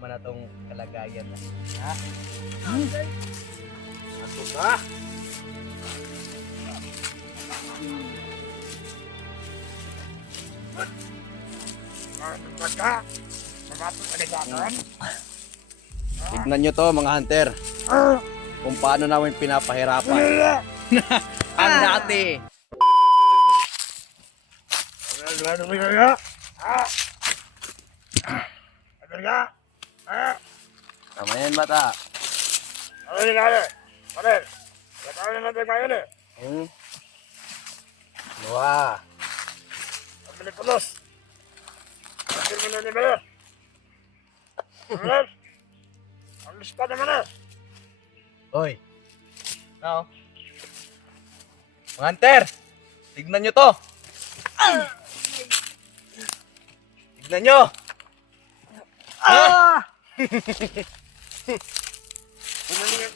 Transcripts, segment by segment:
Tama na tong kalagayan na. Ha? Ako ka? Tignan nyo to mga hunter. Kung paano namin pinapahirapan. Ang dati. Tama yan bata. Dua. Hoy. No. Mga hunter. Tignan nyo to. Tignan nyo.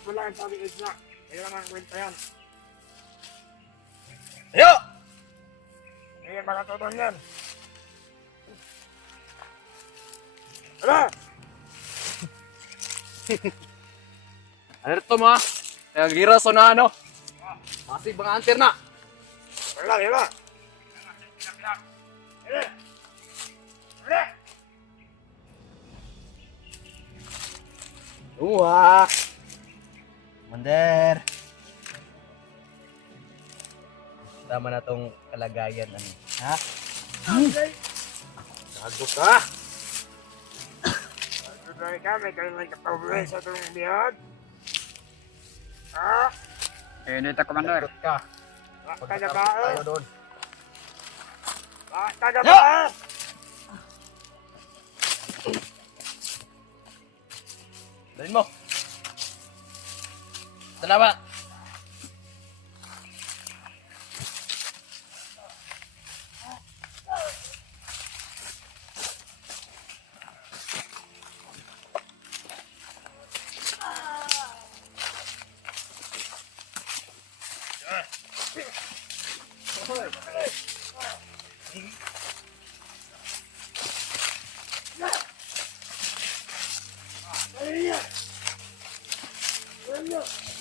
Wala ang sabi isna. Kaya naman kwenta yan. Ayo! Kaya makatotoo yan. Hala! Ano to mga? Kaya gira so na ano? Masig mga hunter na. Wala, wala. Dua. Mander. Tama na tong kalagayan ano. Ha? Gago ka. Tuloy ka, may kailangan ka pa sa itong bihag. Ha? Dito, Commander. Gagot ka. Taga ba? Pagkatapos tayo doon. Taga ba? Dalhin mo. Salamat.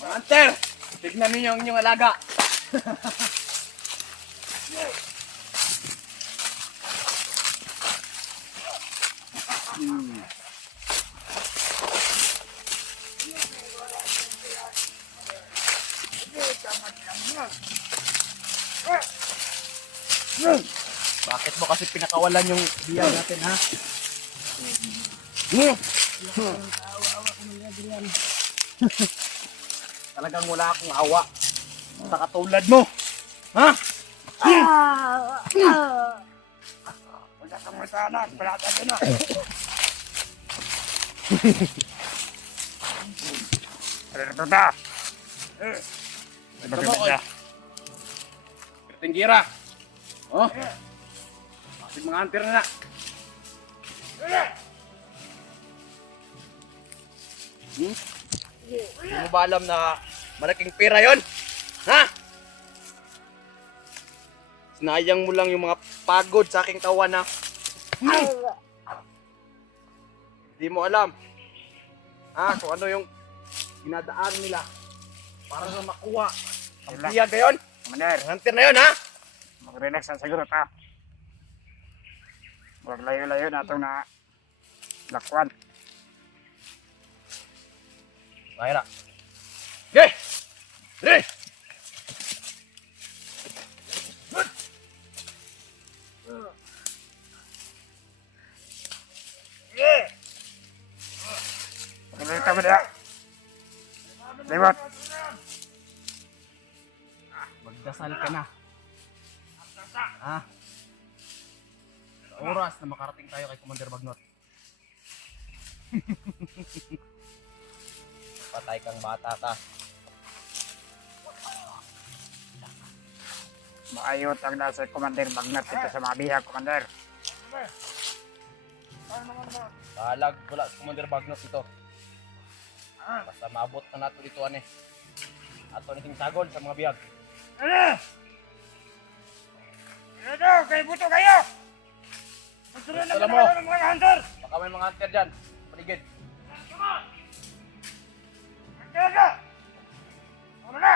Hunter! Tignan ninyo ang inyong alaga. Bakit mo kasi pinakawalan yung biya natin, ha? Talagang wala akong awa sa katulad mo. Ha? Wala kang masanak, balata ka na. Ito na. Ito mo, oy. Tinggira. Oh. Kasi mga hunter na na. Hindi mo ba alam na malaking pera yon? Ha? Sinayang mo lang yung mga pagod sa aking kawan na. Hindi mo alam. Ha? Kung ano yung ginadaan nila para na makuha ang biyag na yun. Commander, Ang hunter na yun, ha? mag-relax ang siguro ta. Huwag layo-layo na itong na lakwan. Kaya na. Okay! Ready! Tuloy ka ba niya? Liwat. Magdasal ka na. Ha? Sa oras na makarating tayo kay Commander Bagnot. Patay kang bata ka. Maayot ang nasa Commander Magnat dito sa mga bihag, Commander. Balag wala sa Commander Bagnot ito. Basta maabot na nato dito ane. Ato niting sagol sa mga biyag. Ano? Kay buto kayo! Gusto na Alam naman mo. ng mga hunter! Baka may mga hunter dyan. paligid. Magkala! Ano na?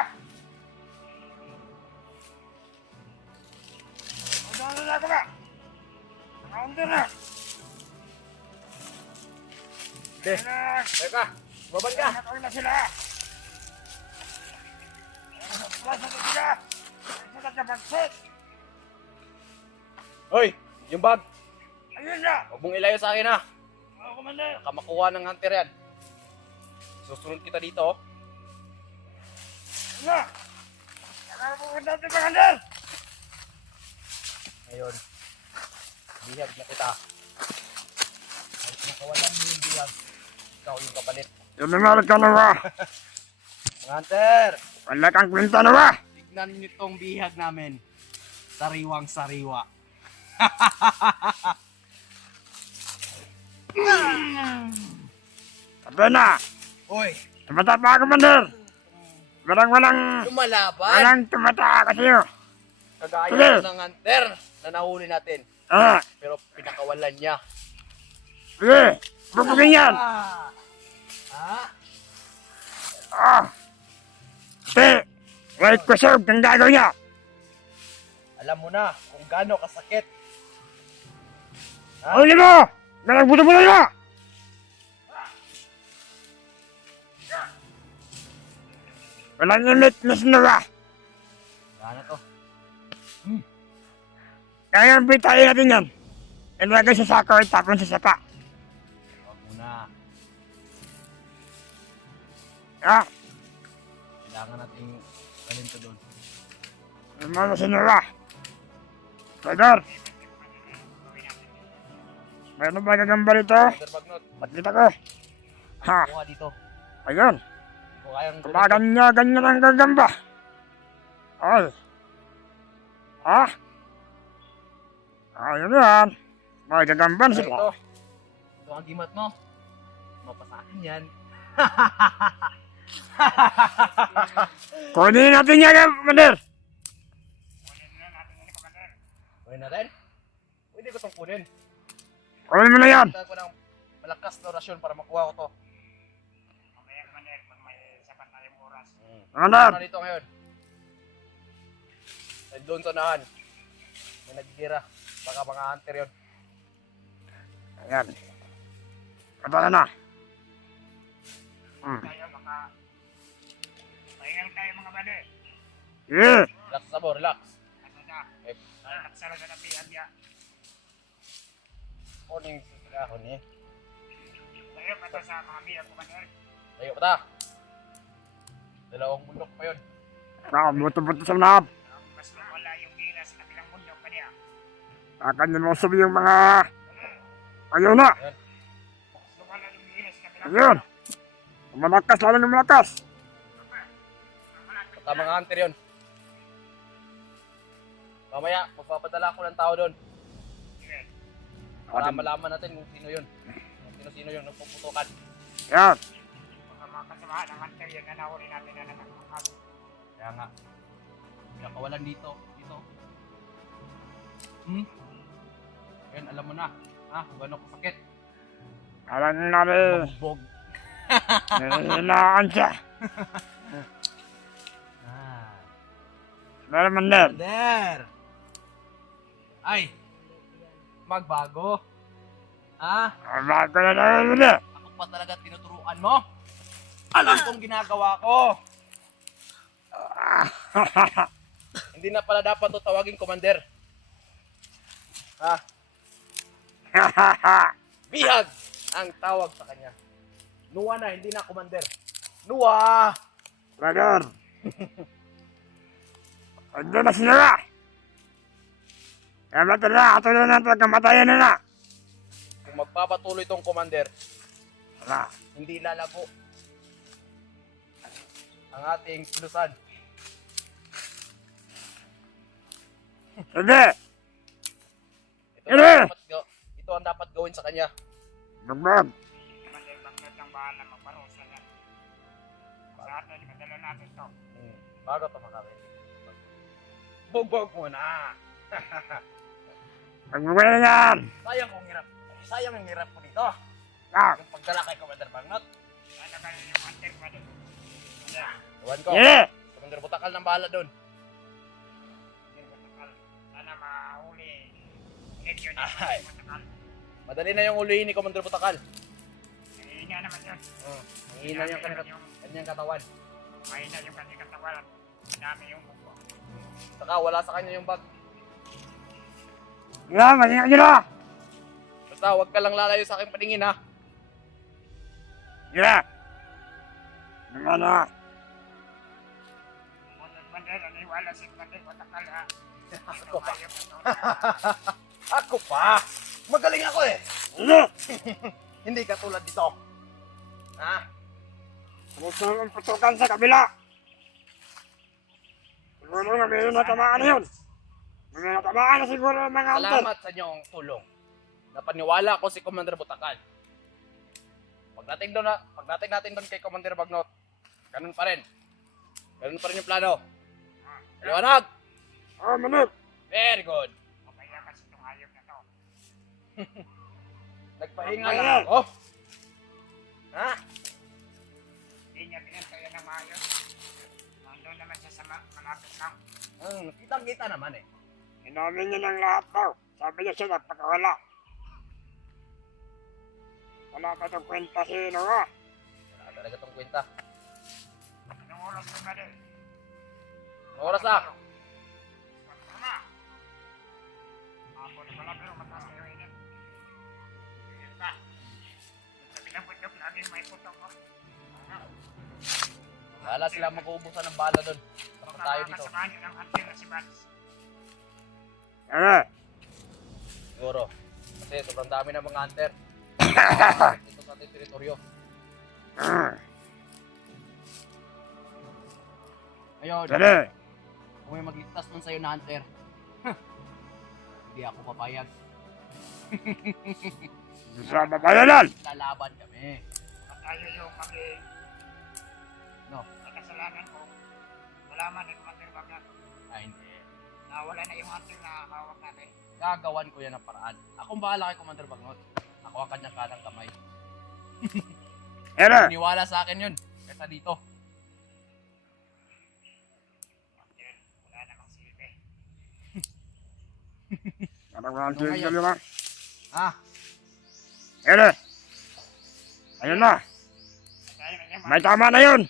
Ano na ako ba? Nakaunti na! Sige, teka, baban ka. Nakawin na sila! Plus na sila! Sulat na bagsit! Hoy, yung bag. Ayun na! Huwag mong ilayo sa akin ha. Oo, Commander! Baka makuha ng hunter yan. Susunod kita dito. Oh. Ayun na! Nakakapunta natin, Commander! Ngayon, bihag na kita. Kahit nakawalan mo yung bihag, ikaw yung kapalit. Yung naman ka na ba? Mga hunter, Wala kang kwenta na ba? tignan niyo itong bihag namin. Sariwang sariwa. Sabi na! Hoy, Tumata pa, Commander! Walang lumalaban. tumata kasi yun! Kagaya ng hunter na nahuli natin. Ah! Pero pinakawalan niya. Sige! Bubugin yan! Ha? Ah! Sige! Wait ko sir, kung gagawin niya! Alam mo na kung gaano kasakit. Ha? Huli mo! Nalagbuto-buto niya! Walang limit na sinura! Ano to? Kaya bitayin natin yan! Ilagay sa sako at tapon sa sapa. Huwag muna. Ah! Kailangan nating galing to doon. Yung mga sinura! Tiger! Mayroon ba gagamba rito? Hunter Bagnot, Pakita ko! Ha! kuha dito. Ayun! Kung kayang Kumagan niya ganyan ang gagamba! Ay! Ha? Ayun yan! May gagamban Ito. sila! Ito ang gimat mo. Mapasakin yan. Kunin natin yan, Commander! Kunin natin? Pwede ko itong kunin. Kunin mo na yan! Kailangan ko ng malakas na orasyon para makuha ko to. Mamaya, Commander, pag may sapat na yung oras. Ano na dito ngayon? Dahil doon sa unahan. May naggira. Baka mga hunter yun. Ayan. Kata na. Tayo baka pahingang tayo mga bade. Yeah. Relax na mo, relax. Ano na? Okay. At salaga na biyan niya. Kuning sasagahon eh. Tayo kata sa mga biyan ko man yan. Tayo pa ta. Dalawang bundok pa yun. Buto-buto sa manab. Mas wala yung gira sa kabilang mundo pa niya. Kakanyan mo sabi yung mga... Ayun na. Mas wala yung gira sa kabilang Ayun. Malakas, lalo ng malakas. Baka mga hunter yun. Mamaya, magpapadala ko ng tao doon. Para malaman natin kung sino yun. Kung sino-sino yun nagpuputukan. Yan. Baka mga kasamahan ng hunter yan na nahuli natin na nanangangkas. Kaya nga. Pinakawalan dito. Dito. Yan, alam mo na. Ha? Kung gano'ng kasakit. Alam namin. Mabugbog. Nihinaan siya. Meron man din. There! Ay! Magbago. Ha? Bago na namin ulit. Ako pa talaga tinuturuan mo? Alam kong ginagawa ko! Hindi na pala dapat to tawagin commander. Ha? Bihag ang tawag sa kanya. Nuwa na, hindi na commander. Nuwa! Bagar. Hindi na sinara. Kaya ba't na, katuloy na ito, kamatayan na na. Kung magpapatuloy tong commander, Wala. hindi lalago ang ating kilusan. Hindi. Ito ang dapat gawin sa kanya. Bagbag. Commander, bakit ang bahala magparosa yan. Sa atin, madala natin to. Bago ito makakita. Bugbog mo na. Bagbag na yan. Sayang kong hirap. Sayang ang hirap ko dito. Yung pagdala kay Commander Bagnot. Sana ba yung hunter pa doon? Wala. Iwan ko. Sige! Commander Butakal nang bahala doon. Sana mahuli. Ulit yun. Ay. Madali na yung ulihin ni Commander Butakal. Mahina naman yun. Mahina yung kanyang katawan. Mahina yung kanyang katawan. Dami yung buko. Saka wala sa kanya yung bag. Sige, masingat nyo na! Basta huwag ka lang lalayo sa aking paningin ha. Sige! Naman na! Munod Commander, naniwala si Commander Batakal ha. Ako pa. Ako pa! Magaling ako eh! Sige! Hindi ka tulad dito. Ha? Sumusunod ang putukan sa kabila! Siguro nga may natamaan na yun! May natamaan na siguro ang mga hunter! Salamat sa inyong tulong. Napaniwala ko si Commander Butakal. Pagdating natin doon kay Commander Bagnot, ganun pa rin. Ganun pa rin yung plano. Liwanag! Manip! Very good. Mamaya kasi itong hayop na to. Nagpahinga lang ako. Ha? Hindi niya pinantayan ng hayop. Nandun naman siya sa malapit lang. Kitang-kita naman eh. Inamin niya ng lahat daw. Sabi niya siya nagpakawala. Wala pa itong kwenta si Noah. Wala talaga tong kwenta. Anong oras na ba din? Anong oras na? Tama. Hapon pala pero mataas na yung init. Init na. Sa pinabundok laging may putok ko. Wala sila mag-uubusan ng bala doon. Tapos tayo dito. Kasamahan yun ang hunter na si Vance. Ano? Siguro. Kasi sobrang dami ng mga hunter. Dito sa ating teritoryo. Ayun. Sige! Kung may magligtas nun sa'yo na hunter, hindi ako papayag. Sa babayanan! Lalaban kami. At tayo yung maging No? may kasalanan ko. Malaman ni Commander Bagnot Ay, hindi. na wala na yung hunter na hawak natin. Gagawan ko yan ng paraan. Akong bahala kay Commander Bagnot. Ako ang kanyang kanang kamay. Ano? Niwala sa akin yun. Kesa dito. Hunter, wala namang silbi. Ano nga ang Ano ngayon? sila? Ha? Ano? Ayun na! Tayo na niya May tama na yun!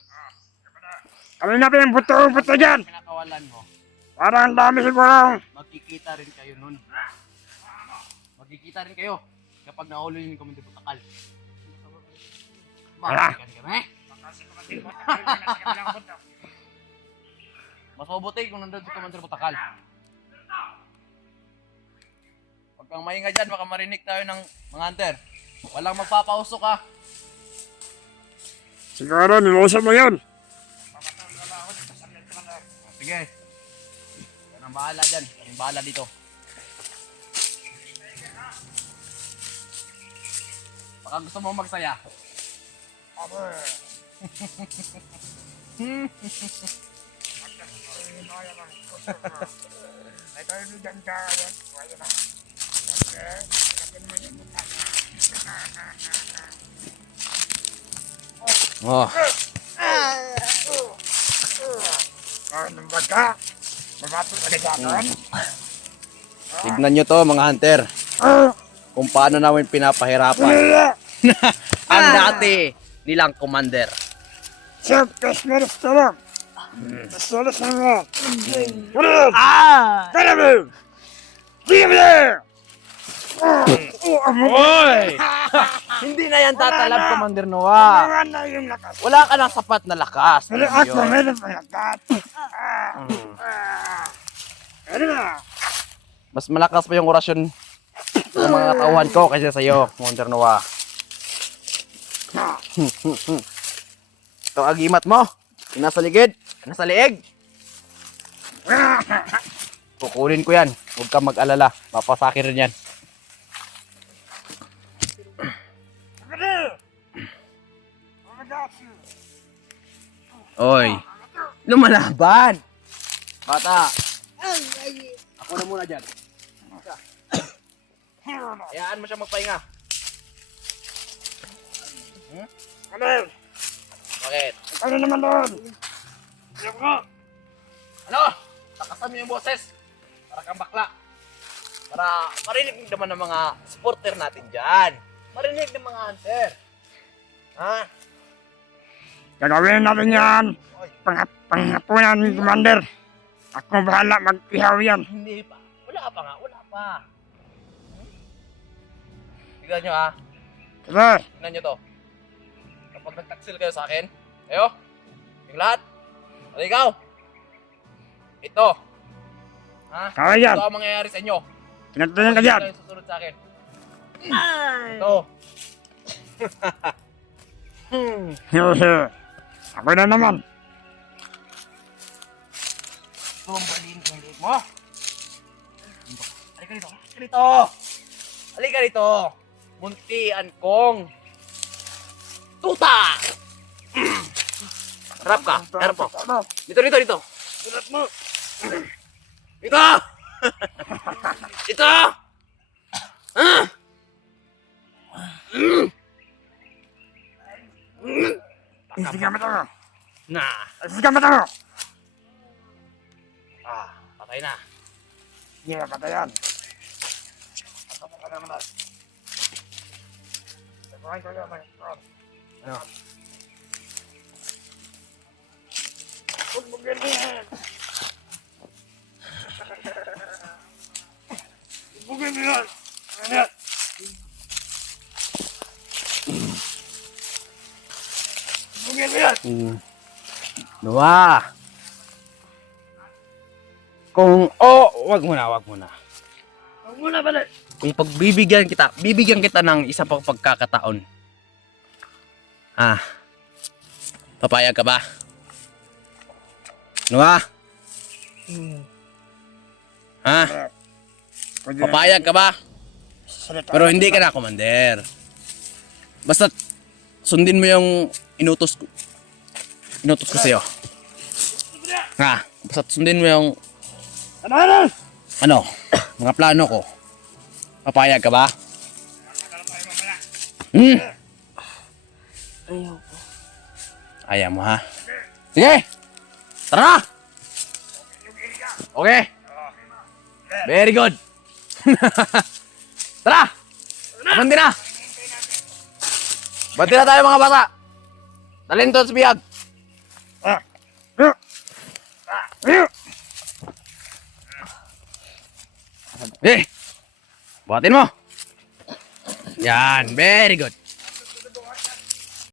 Kami na pinagbuto-buto dyan! Pinakawalan mo. Parang ang dami siguro! Magkikita rin kayo nun. Magkikita rin kayo kapag nahuli yung Commander Butakal. Wala. Bakit kami? baka si Commander Bagnot na sa kabilang bundok. Mas mabuti kung nandun si Commander Butakal. Huwag kang maingay dyan, baka marinig tayo ng mga hunter. Walang magpapausok ha. Siguro nilusot mo yun! Papatol na ba ako dito sa Lieutenant Commander? Sige. Yan ang bahala dyan. Yan ang bahala dito. Baka gusto mo magsaya. Ay, tayo dyan kaya. Kaya na. Oh. Ano ba ka? Mabatol ka na Tignan nyo to mga hunter. Kung paano namin pinapahirapan. Ang dati nilang commander. Sir, Kashmir Storm! Solo sa mga! Get him! Give there! Hoy! Hindi na yan tatalab, Commander Noah. Wala na yung lakas! Wala ka ng sapat na lakas. Pero ako meron pa lakas! Ano na? Mas malakas pa yung orasyon ng mga tauhan ko kaysa sa'yo, Commander Noah. Ito agimat mo. Yung nasa ligid. Nasa liig. Kukunin ko yan. Huwag kang mag-alala. Mapasakin rin yan. Oy. Lumalaban. Bata. Ako na muna dyan. Hayaan mo siya magpahinga. Commander! Bakit? Ikaw na naman doon! Ayaw ko! Ano? Takasan mo yung boses. Para kang bakla. Para marinig naman ng mga supporter natin dyan. Marinig ng mga hunter. Ha? Gagawin natin yan! Oy, Panghapunan ni Commander! Ako bahala mag-ihaw yan! hindi pa. Wala pa nga. Wala pa. Tignan nyo ha. Sige! Tignan nyo to. Kapag nagtaksil kayo sa akin, ayo, yung lahat, at ikaw, ito, ha? Kaya yan! Ito ang mangyayari sa inyo. Tinagtayan ka dyan! Kayo susunod sa akin. Ito. Hehe! Ako na naman! Ito ang balin kong liig mo. Halika dito. Halika dito. Halika dito. Muntian kong tuta. Harap ka. Harap mo. Dito, dito, dito. Harap mo. Dito. Dito. Ah. Isi ka mata mo! Nah. Isi ka mata mo! Ah, patay na. Sige, patayan! Patay ka naman. Pagkain ko yan, Ano? Bugin mo yan! Bugin mo yan! Ano yan? Bugin mo yan! Noah. Wag muna. Huwag mo na pala! Kung bibigyan kita ng isa pang pagkakataon. Ah. Papayag ka ba? Noah? Ha? Papayag ka ba? Pero hindi ka na commander. Basta sundin mo yung inutos ko sa'yo. Ha? Basta sundin mo yung mga plano ko. Papayag ka ba? Ayaw mo ha? Sige! Tara na! Okay? Very good! Tara! Bandi na! Bandi na tayo mga bata! Dalhin to sa biyag! Eh! Buhatin mo! Yan! Very good!